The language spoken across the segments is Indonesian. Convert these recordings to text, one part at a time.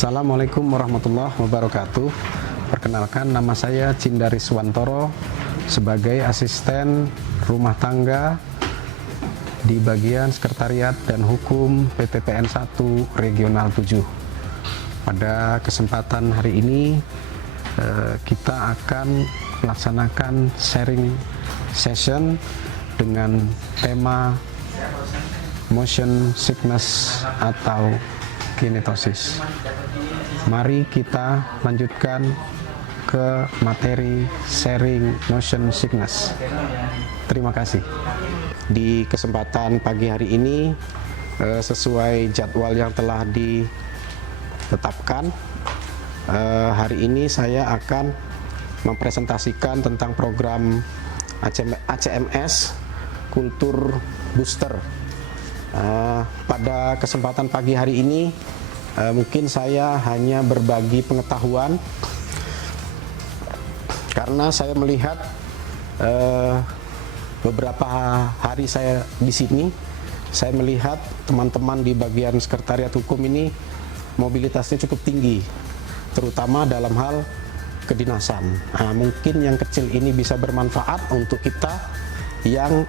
Assalamualaikum warahmatullahi wabarakatuh. Perkenalkan, nama saya Cindari Swantoro sebagai asisten rumah tangga di bagian sekretariat dan hukum PTPN 1 Regional 7. Pada kesempatan hari ini kita akan melaksanakan sharing session dengan tema motion sickness atau kinetosis. Mari kita lanjutkan ke materi sharing motion sickness. Terima kasih. Di kesempatan pagi hari ini, sesuai jadwal yang telah ditetapkan, hari ini saya akan mempresentasikan tentang program ACMS Kultur Booster. Pada kesempatan pagi hari ini mungkin saya hanya berbagi pengetahuan karena saya melihat beberapa hari saya di sini, saya melihat teman-teman di bagian sekretariat hukum ini mobilitasnya cukup tinggi, terutama dalam hal kedinasan. Mungkin yang kecil ini bisa bermanfaat untuk kita yang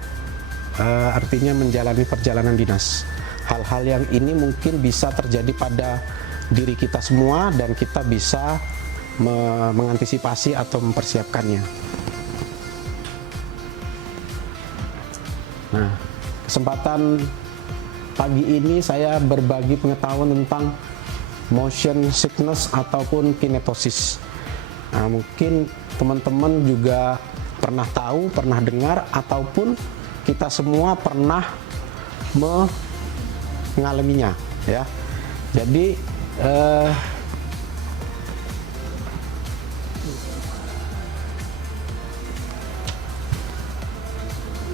artinya menjalani perjalanan dinas. Hal-hal yang ini mungkin bisa terjadi pada diri kita semua dan kita bisa mengantisipasi atau mempersiapkannya. Nah, kesempatan pagi ini saya berbagi pengetahuan tentang motion sickness ataupun kinetosis. Mungkin teman-teman juga pernah tahu, pernah dengar, ataupun kita semua pernah mengalaminya, ya. Jadi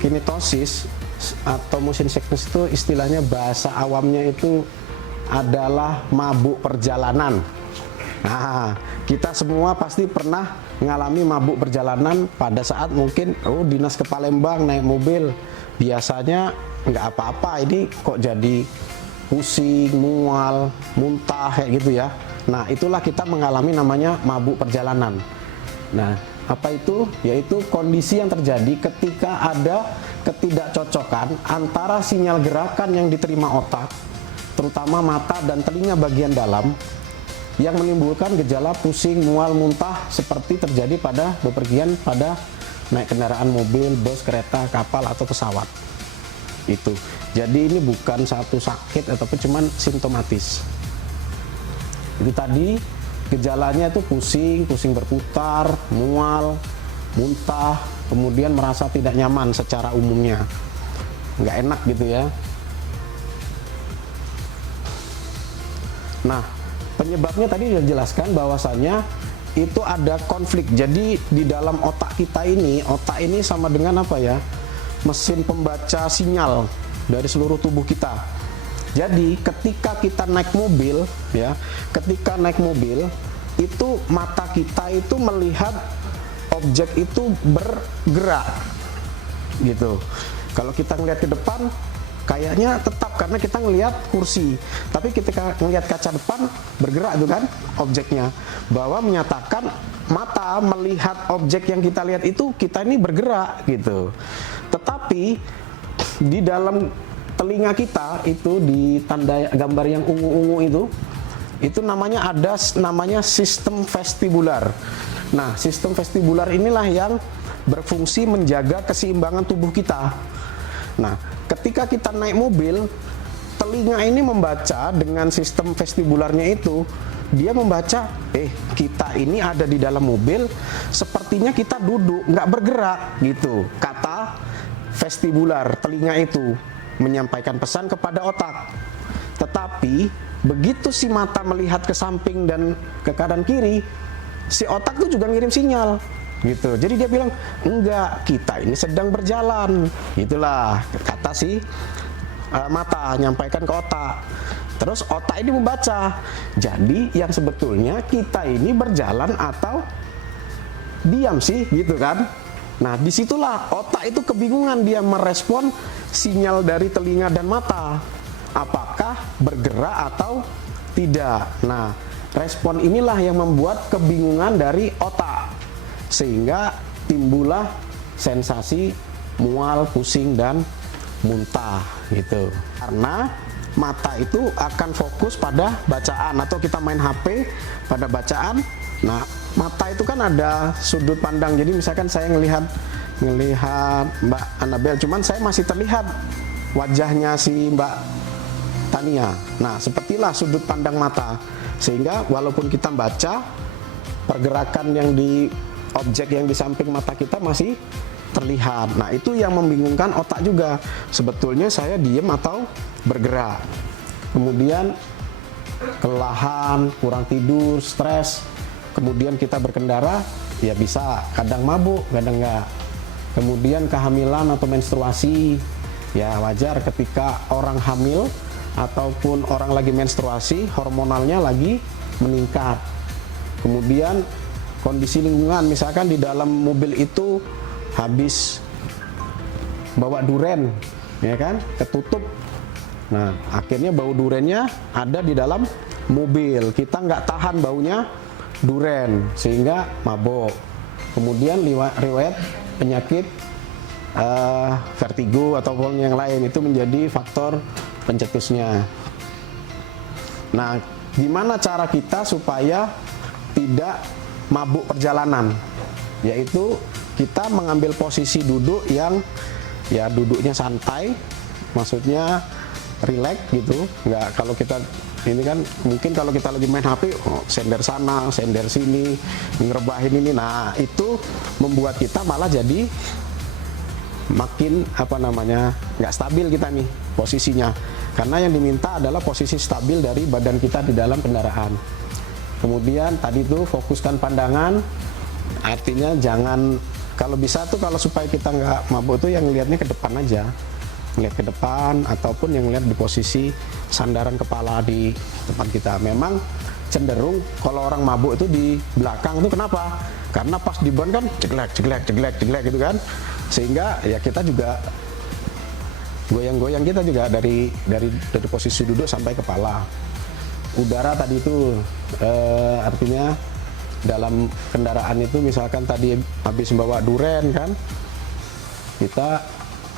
kinetosis atau motion sickness itu istilahnya bahasa awamnya itu adalah mabuk perjalanan. Nah, kita semua pasti pernah mengalami mabuk perjalanan pada saat mungkin dinas ke Palembang naik mobil, biasanya nggak apa-apa, ini kok jadi pusing, mual, muntah kayak gitu ya. Nah, itulah kita mengalami namanya mabuk perjalanan. Nah, apa itu? Yaitu kondisi yang terjadi ketika ada ketidakcocokan antara sinyal gerakan yang diterima otak, terutama mata dan telinga bagian dalam, yang menimbulkan gejala pusing, mual, muntah seperti terjadi pada bepergian pada naik kendaraan mobil, bus, kereta, kapal, atau pesawat. Itu. Jadi ini bukan satu sakit ataupun cuman simptomatis. Itu tadi gejalanya itu pusing, pusing berputar, mual, muntah, kemudian merasa tidak nyaman secara umumnya. Nggak enak gitu ya. Nah, penyebabnya tadi sudah jelaskan bahwasanya itu ada konflik. Jadi di dalam otak kita ini, otak ini sama dengan apa ya? Mesin pembaca sinyal dari seluruh tubuh kita. Jadi ketika kita naik mobil, ya, ketika naik mobil itu mata kita itu melihat objek itu bergerak, gitu. Kalau kita ngelihat ke depan, kayaknya tetap karena kita ngelihat kursi, tapi ketika ngelihat kaca depan bergerak itu kan objeknya, bahwa menyatakan mata melihat objek yang kita lihat itu kita ini bergerak gitu. Tetapi di dalam telinga kita itu di tanda gambar yang ungu-ungu itu namanya namanya sistem vestibular. Nah, sistem vestibular inilah yang berfungsi menjaga keseimbangan tubuh kita. Nah, ketika kita naik mobil, telinga ini membaca dengan sistem vestibularnya itu, dia membaca, kita ini ada di dalam mobil, sepertinya kita duduk, nggak bergerak, gitu. Kata vestibular, telinga itu menyampaikan pesan kepada otak. Tetapi, begitu si mata melihat ke samping dan ke kanan kiri, si otak itu juga ngirim sinyal. Gitu. Jadi dia bilang, enggak, kita ini sedang berjalan. Itulah kata si mata nyampaikan ke otak. Terus otak ini membaca. Jadi yang sebetulnya kita ini berjalan atau diam sih, gitu kan? Nah, disitulah otak itu kebingungan, dia merespon sinyal dari telinga dan mata. Apakah bergerak atau tidak? Nah, respon inilah yang membuat kebingungan dari otak, sehingga timbullah sensasi mual, pusing, dan muntah gitu. Karena mata itu akan fokus pada bacaan, atau kita main HP pada bacaan. Nah, mata itu kan ada sudut pandang. Jadi misalkan saya ngelihat Mbak Anabel, cuman saya masih terlihat wajahnya si Mbak Tania. Nah, sepertilah sudut pandang mata, sehingga walaupun kita baca, pergerakan yang di objek yang di samping mata kita masih terlihat. Nah, itu yang membingungkan otak juga. Sebetulnya saya diem atau bergerak. Kemudian kelelahan, kurang tidur, stres. Kemudian kita berkendara, ya bisa kadang mabuk, kadang enggak. Kemudian kehamilan atau menstruasi, ya wajar ketika orang hamil ataupun orang lagi menstruasi, hormonalnya lagi meningkat. Kemudian kondisi lingkungan, misalkan di dalam mobil itu habis bawa duren, ya kan, ketutup. Nah, akhirnya bau durennya ada di dalam mobil. Kita nggak tahan baunya duren, sehingga mabok. Kemudian riwayat penyakit vertigo ataupun yang lain, itu menjadi faktor pencetusnya. Nah, gimana cara kita supaya tidak mabuk perjalanan? Yaitu kita mengambil posisi duduk yang ya duduknya santai, maksudnya rileks gitu. Nggak, kalau kita ini kan mungkin kalau kita lagi main HP, sender sana, sender sini, ngerebahin ini. Nah, itu membuat kita malah jadi makin nggak stabil kita nih posisinya. Karena yang diminta adalah posisi stabil dari badan kita di dalam kendaraan. Kemudian tadi tuh fokuskan pandangan, artinya jangan, kalau bisa tuh kalau supaya kita nggak mabuk tuh yang lihatnya ke depan aja, ngeliat ke depan, ataupun yang lihat di posisi sandaran kepala di depan kita. Memang cenderung kalau orang mabuk itu di belakang itu kenapa? Karena pas di ban kan jeglek gitu kan, sehingga ya kita juga goyang-goyang, kita juga dari posisi duduk sampai kepala. Udara tadi itu artinya dalam kendaraan itu misalkan tadi habis membawa duren kan, kita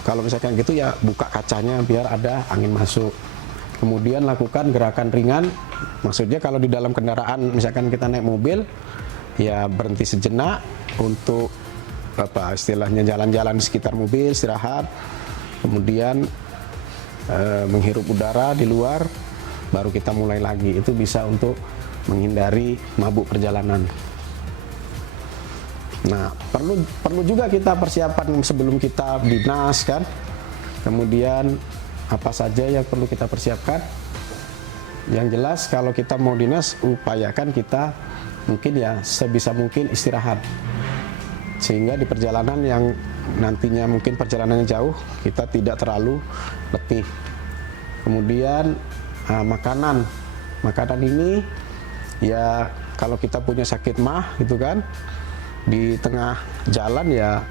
kalau misalkan gitu ya buka kacanya biar ada angin masuk. Kemudian lakukan gerakan ringan, maksudnya kalau di dalam kendaraan misalkan kita naik mobil ya berhenti sejenak untuk istilahnya jalan-jalan di sekitar mobil, istirahat, kemudian menghirup udara di luar, baru kita mulai lagi. Itu bisa untuk menghindari mabuk perjalanan. Nah, perlu juga kita persiapan sebelum kita dinas kan. Kemudian apa saja yang perlu kita persiapkan? Yang jelas kalau kita mau dinas, upayakan kita mungkin ya sebisa mungkin istirahat, sehingga di perjalanan yang nantinya mungkin perjalanannya jauh, kita tidak terlalu letih. Kemudian makanan ini ya kalau kita punya sakit mah gitu kan, di tengah jalan ya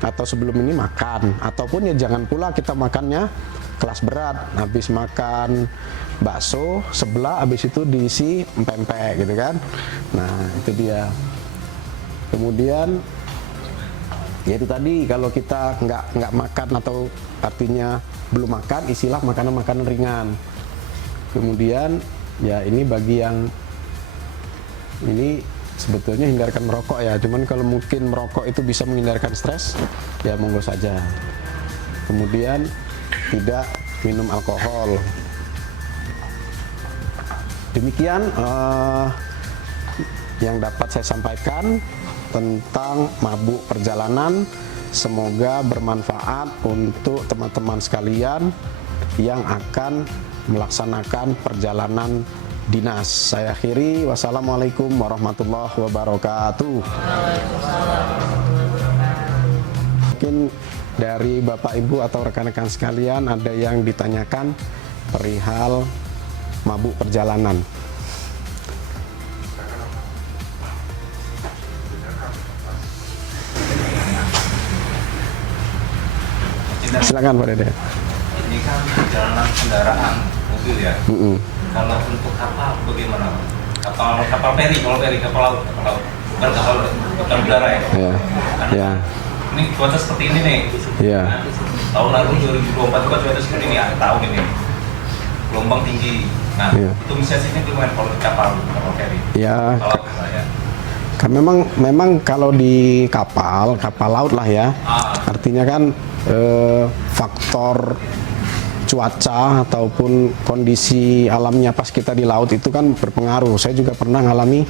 atau sebelum ini makan, ataupun ya jangan pula kita makannya kelas berat, habis makan bakso sebelah, habis itu diisi pempek gitu kan. Nah, itu dia. Kemudian ya itu tadi, kalau kita nggak makan atau artinya belum makan, isilah makanan-makanan ringan. Kemudian ya ini bagi yang ini sebetulnya hindarkan merokok ya, cuman kalau mungkin merokok itu bisa menghindarkan stres ya monggo saja. Kemudian tidak minum alkohol. Demikian yang dapat saya sampaikan tentang mabuk perjalanan. Semoga bermanfaat untuk teman-teman sekalian yang akan melaksanakan perjalanan dinas. Saya akhiri, wassalamualaikum warahmatullahi wabarakatuh. Mungkin dari Bapak Ibu atau rekan-rekan sekalian ada yang ditanyakan perihal mabuk perjalanan. Silakan Pak Dede. Ini kan perjalanan kendaraan mobil ya. Kalau untuk kapal bagaimana? kapal feri, kapal laut, bukan kapal udara ya. Ya. Ya. Ini cuaca seperti ini nih. Ya. Nah, tahun lalu 2024 juga cuaca seperti ini, akhir tahun ini. Gelombang tinggi. Nah, itu misalnya gimana kalau di kapal feri? Ya. Kalau ya. Kan memang kalau di kapal laut lah ya. Artinya kan faktor cuaca ataupun kondisi alamnya pas kita di laut itu kan berpengaruh. Saya juga pernah ngalami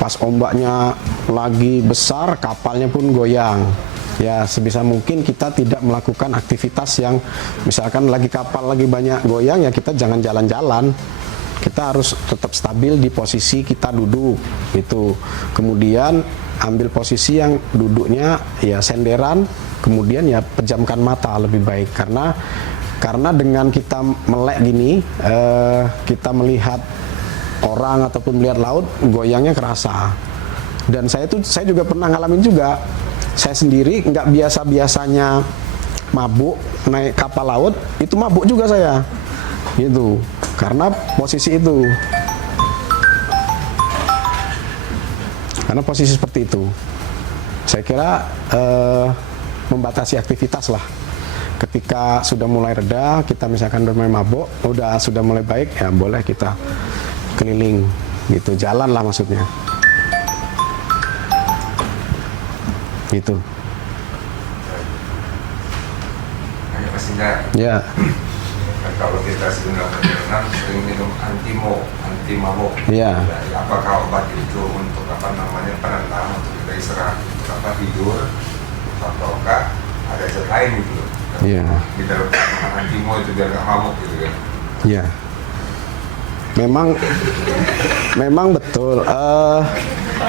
pas ombaknya lagi besar, kapalnya pun goyang. Ya sebisa mungkin kita tidak melakukan aktivitas yang misalkan lagi kapal lagi banyak goyang, ya kita jangan jalan-jalan. Kita harus tetap stabil di posisi kita duduk gitu. Kemudian ambil posisi yang duduknya ya senderan, kemudian ya pejamkan mata lebih baik, karena dengan kita melek gini kita melihat orang ataupun melihat laut, goyangnya kerasa. Dan saya juga pernah ngalamin juga. Saya sendiri nggak biasa-biasanya mabuk naik kapal laut, itu mabuk juga saya gitu, karena posisi itu, seperti itu. Saya kira membatasi aktivitas lah. Ketika sudah mulai reda, kita misalkan bermain mabuk, sudah mulai baik, ya boleh kita keliling gitu, jalan lah maksudnya gitu. Hanya pastinya ya. Kalau kita sedang berenang sering minum anti mabuk. Iya. Apakah obat itu untuk penenang, untuk kita istirahat, untuk tidur, ataukah ada zat lain gitu? Iya. Di dalam antimo itu biar nggak mabuk gitu kan? Iya. Memang betul.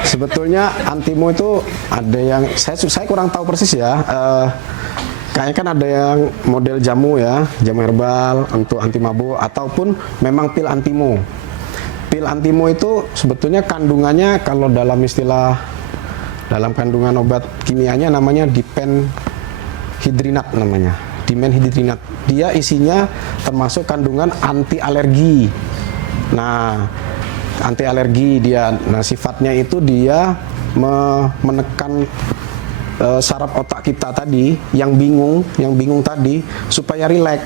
Sebetulnya antimo itu ada yang saya kurang tahu persis ya. Kayaknya kan ada yang model jamu ya, jamu herbal untuk anti mabuk, ataupun memang pil antimo. Pil antimo itu sebetulnya kandungannya, kalau dalam dalam kandungan obat kimianya namanya dipenhidrinat namanya. Dimenhidrinat. Dia isinya termasuk kandungan anti alergi. Nah, anti alergi dia. Nah, sifatnya itu dia menekan saraf otak kita tadi yang bingung tadi supaya rileks.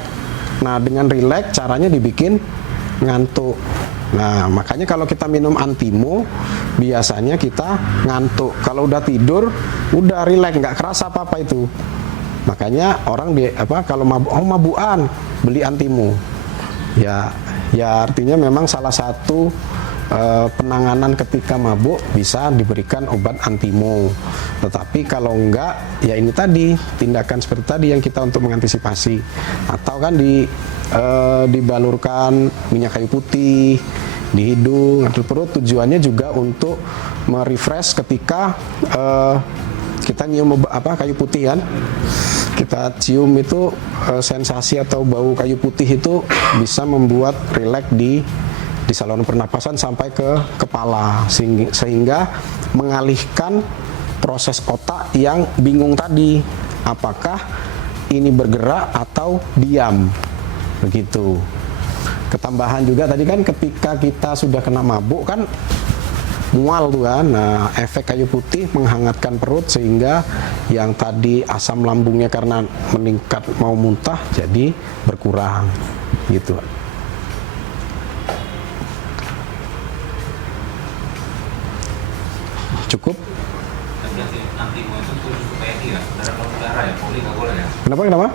Nah, dengan rileks caranya dibikin ngantuk. Nah, makanya kalau kita minum antimo biasanya kita ngantuk. Kalau udah tidur udah rileks, nggak kerasa apa-apa itu. Makanya orang kalau mabukan beli antimo. Ya artinya memang salah satu penanganan ketika mabuk bisa diberikan obat antimo. Tetapi kalau enggak, ya ini tadi tindakan seperti tadi yang kita untuk mengantisipasi. Atau kan dibalurkan minyak kayu putih di hidung atau perut, tujuannya juga untuk merefresh ketika kita nyium kayu putih kan. Kita cium itu sensasi atau bau kayu putih itu bisa membuat rileks di saluran pernapasan sampai ke kepala, sehingga mengalihkan proses otak yang bingung tadi, apakah ini bergerak atau diam, begitu. Ketambahan juga tadi kan ketika kita sudah kena mabuk kan mual tuh kan. Nah, efek kayu putih menghangatkan perut sehingga yang tadi asam lambungnya karena meningkat mau muntah jadi berkurang gitu. Cukup? Antimo itu khusus untuk TNI ya, udara ya, Polri nggak boleh ya? Kenapa?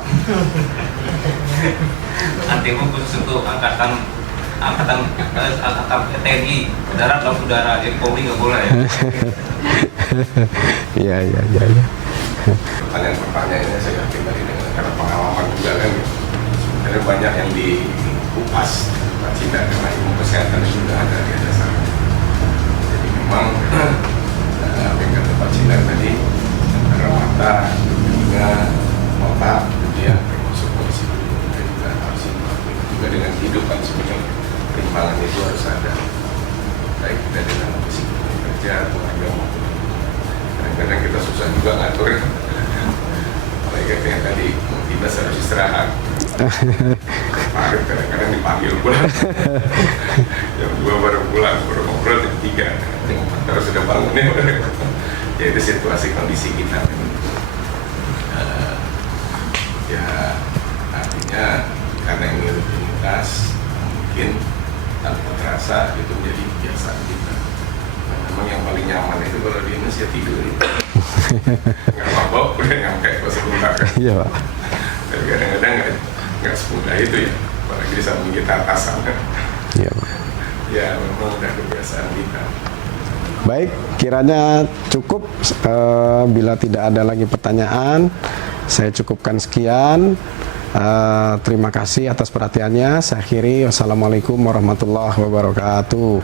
Antimo khusus untuk angkatan TNI, darat laut udara, jadi Polri nggak boleh ya? Iya. Pertanyaannya saya yakin tadi karena pengalaman juga kan, ada banyak yang dikupas tidak karena ilmu kesehatan sudah ada di atas sana. Jadi memang apa yang kata Pak Cina tadi, antara mata, telinga, otak, dia termasuk kondisi dan juga harus juga dengan hidup kan sebenarnya perimbangan itu harus ada, baik kita dengan kondisi kerja atau agama. Kadang-kadang kita susah juga ngatur, apalagi yang tadi kita harus istirahat. Kadang-kadang dipanggil pulang, jam 2 baru pulang, baru ngobrol. 3, jam 4 terus sudah bangun ya itu situasi kondisi kita. Ya artinya karena ini rutinitas mungkin tanpa terasa itu menjadi kebiasaan kita. Nah, memang yang paling nyaman itu kalau di Indonesia tidur nggak mabok udah nyampe kok sebentar kan. Iya Pak. Tapi kadang-kadang nggak semudah itu ya, apalagi di samping kita atasan kan. Iya Pak. Ya memang udah kebiasaan kita. Baik, kiranya cukup. Bila tidak ada lagi pertanyaan, saya cukupkan sekian. Terima kasih atas perhatiannya. Saya akhiri. Wassalamualaikum warahmatullahi wabarakatuh.